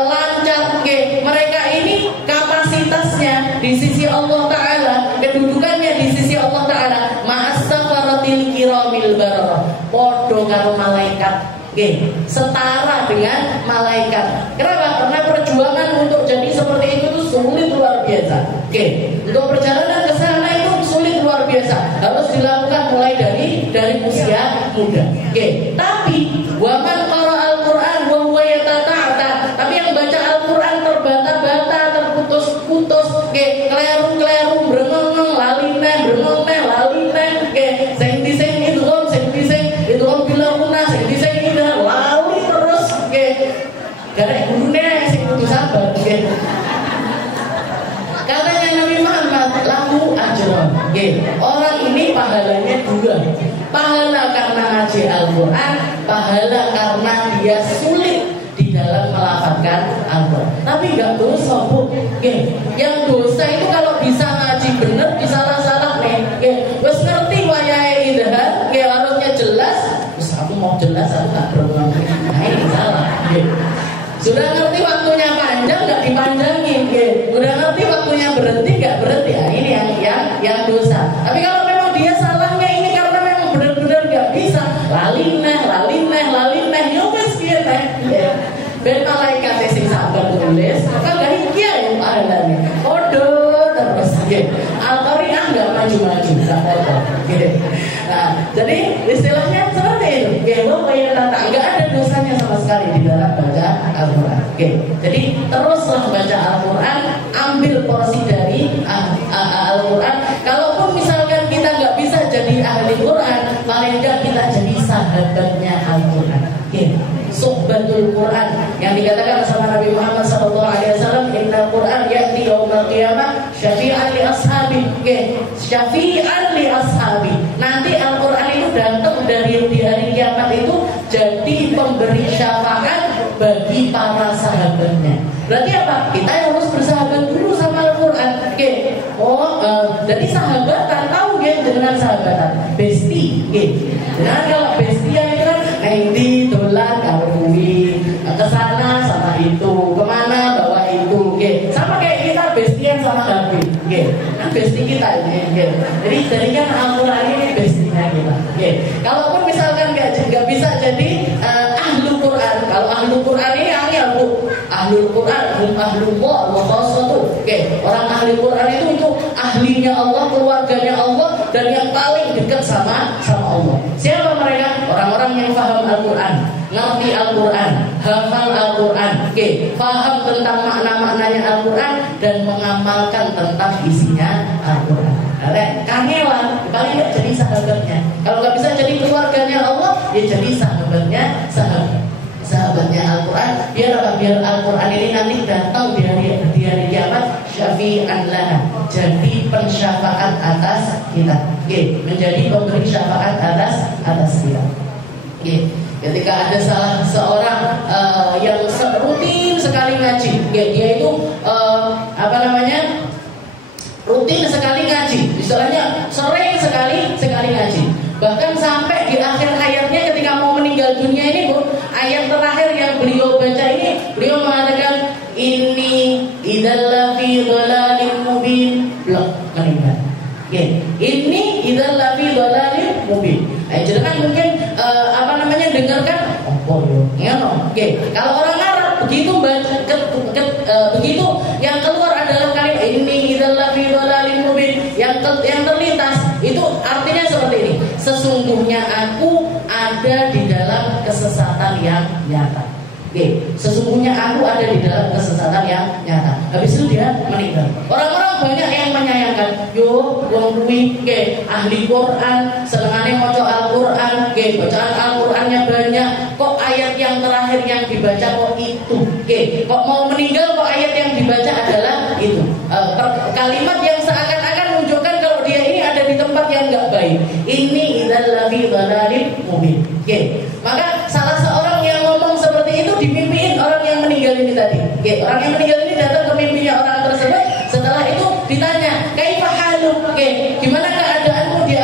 lancar, mereka ini kapasitasnya di sisi Allah Ta'ala, kedudukannya di sisi Allah Ta'ala ma'as safaratil kiramil bararah, podo karo malaikat, setara dengan malaikat. Kenapa? Karena perjuangan untuk jadi seperti itu tuh sulit luar biasa. Untuk perjalanan ke sana itu sulit luar biasa. Harus dilakukan mulai dari usia muda. Tapi waman qara Al-Quran wa huwa yatata'ta, tapi yang baca Al-Quran terbata-bata, terputus-putus, kleru-kleru, brengeng, lalineh, sing dising itu om bilanguna, sing dising indah, lali terus, garek gurune sing kudu sabar. Katanya Nabi Muhammad, lahu ajron. Orang ini pahalanya dua. Pahala karena ngaji Al-Quran, pahala karena dia sulit di dalam melafalkan Al-Quran. Tapi gak dosa Bu. Yang dosa itu kalau bisa ngaji bener, bisa salah nih. Wes ngerti wayahe idhar, harusnya jelas. Terus aku mau jelas, aku gak berulang. Nah ini salah. Sudah ngerti waktunya panjang, gak dipanjangin. Sudah ngerti waktunya berhenti, gak berhenti. Nah, ini yang dosa. Tapi kalau memang dia salahnya ini karena memang benar-benar gak bisa, lalineh, yowes piye teh. Ben malaikat sing sabar tulis, kagak iki ya pahalane. Podo terus Al-Qari'ah enggak maju-maju, enggak apa-apa. Nah, jadi istilahnya seperti itu. Enggak ada dosanya sama sekali di dalam baca Al-Quran. Jadi teruslah baca Al-Quran, ambil porsi dari Al-Quran. Kalaupun misalkan kita nggak bisa jadi ahli Quran, paling nggak kita jadi sahabatnya Al-Quran. Suhbatul Quran yang dikatakan sama Nabi Muhammad SAW, Innal Quran ya'ti yaumal qiyamah syafi'an li ashabi. Syafi'an li ashabi. Nanti Al-Quran itu datang dari di hari kiamat itu jadi pemberi syafaat bagi para sahabatnya. Berarti apa? Kita yang harus bersahabat dulu sama Al-Quran. Jadi sahabatan, tahu dengan sahabatan, bestie. Nah kalau bestian itu kan nanti dolan kawui kesana sama itu, kemana bawa itu, sama kayak kita bestian sama David, nah bestie kita ini. Jadi kan Al-Quran ini bestinya kita. Kalaupun misalkan nggak bisa jadi ahlul Quran, kalau ahlul Quran ini angel Bu. Ahlul Quran, ahlullah, wa khassatuh. Orang ahli Quran itu untuk ahlinya Allah, keluarganya Allah, dan yang paling dekat sama Allah. Siapa mereka? Orang-orang yang paham Al-Quran, ngerti Al-Quran, hafal Al-Quran, paham tentang makna-maknanya Al-Quran, dan mengamalkan tentang isinya Al-Quran. Kangelan, paling nggak jadi sahabatnya. Kalau nggak bisa jadi keluarganya Allah, ya jadi sahabatnya Al-Quran. Biar Al-Quran ini nanti datang di hari kiamat syafi'an lana, jadi pensyafaat atas kita, menjadi pemberi syafaat atas kita. Ketika ada salah seorang yang rutin sekali ngaji, dia itu rutin sekali ngaji, istilahnya sering sekali ngaji. Bahkan sampai di akhir hayatnya ketika mau meninggal dunia ini Bu, ayat terakhir yang beliau baca ini, beliau mengatakan ini idzal fi dhalalin mubin, belum meninggal. Okay. Ini idzal fi dhalalin mubin. Jangan mungkin dengarkan Oke. Kalau orang Arab begitu begitu yang keluar adalah kalimat ini idzal fi dhalalin mubin, yang terlintas itu artinya seperti ini. Sesungguhnya aku ada di dalam kesesatan yang nyata. Oke, sesungguhnya aku ada di dalam kesesatan yang nyata. Habis itu dia meninggal. Orang-orang banyak yang menyayangkan, yo wong kuwi ahli Quran, senengane maca Al-Qur'an, bacaan Al-Qur'annya banyak, kok ayat yang terakhir yang dibaca kok itu. Kok mau meninggal kok ayat yang dibaca adalah itu. Kalimat yang seakan-akan menunjukkan kalau dia ini ada di tempat yang enggak baik. Ini idzal fi dhalalin mubin. Maka salah seorang yang ngomong seperti itu dimimpiin orang yang meninggal ini tadi. Orang yang meninggal ini datang ke mimpinya orang tersebut. Setelah itu ditanya, "Kaifa haluk?" Gimana keadaanmu di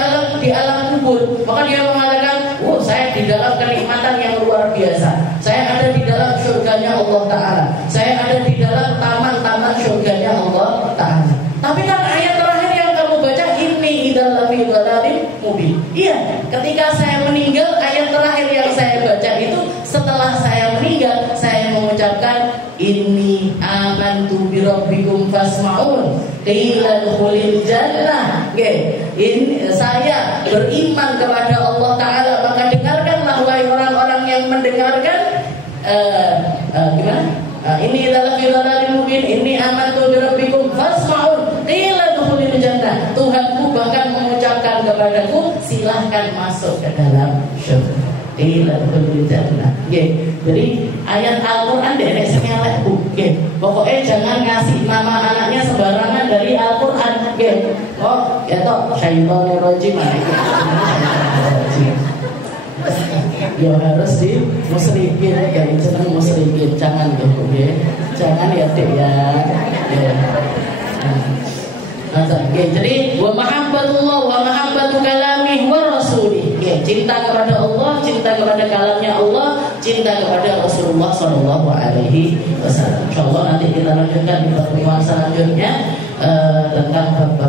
alam kubur? Maka dia mengatakan, "Oh, saya di dalam kenikmatan yang luar biasa. Saya ada di dalam surganya Allah Ta'ala. Saya ada di dalam taman-taman surganya Allah Ta'ala." Tapi kan ayat terakhir yang kamu baca, ini idzal fi dhalalin mubin. Iya, ketika saya meninggal, ayat terakhir yang saya baca itu setelah saya meninggal, saya mengucapkan inni amantu bi rabbikum fasma'un qila dukhulil jannah. Ini saya beriman kepada Allah Ta'ala, maka dengarkanlah wahai orang-orang yang mendengarkan. Gimana? Ini adalah fi dhalalin mubin, inni amantu bi rabbikum fasma'un qila dukhulil jannah. Tuhanku bahkan mengucapkan kepadaku, silahkan masuk ke dalam surga. Jadi ayat Al-Quran dia sengelek Bu. Pokoknya jangan ngasih nama anaknya sembarangan dari Al-Quran. Oh, ya toh syaitonir rajim. Ya harus di musyrikin, ya jangan musyrikin, jangan gitu ya. Jangan ya Dek ya. Jadi wa mahabbatullah wa mahabbatu kalamih wa rasulih. Cinta kepada Allah, cinta kepada kalamnya Allah, cinta kepada Rasulullah sallallahu alaihi wasallam. Insyaallah nanti kita lanjutkan di pertemuan selanjutnya tentang bab